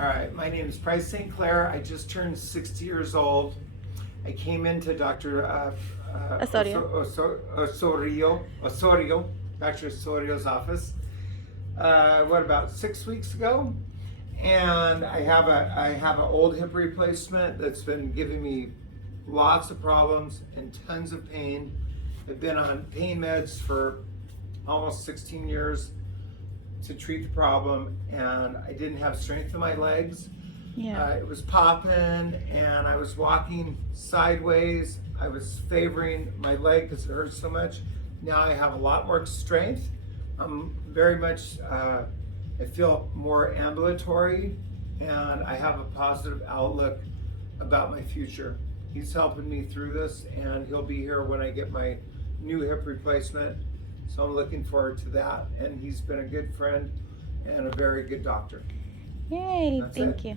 All right, my name is Price St. Clair. I just turned 60 years old. I came into Dr. Osorio. Dr. Osorio's office, about 6 weeks ago? And I have an old hip replacement that's been giving me lots of problems and tons of pain. I've been on pain meds for almost 16 years to treat the problem, and I didn't have strength in my legs. Yeah. It was popping, and I was walking sideways. I was favoring my leg because it hurt so much. Now I have a lot more strength. I'm very much, I feel more ambulatory, and I have a positive outlook about my future. He's helping me through this, and he'll be here when I get my new hip replacement. So I'm looking forward to that. And he's been a good friend and a very good doctor. Yay, That's thank it. you.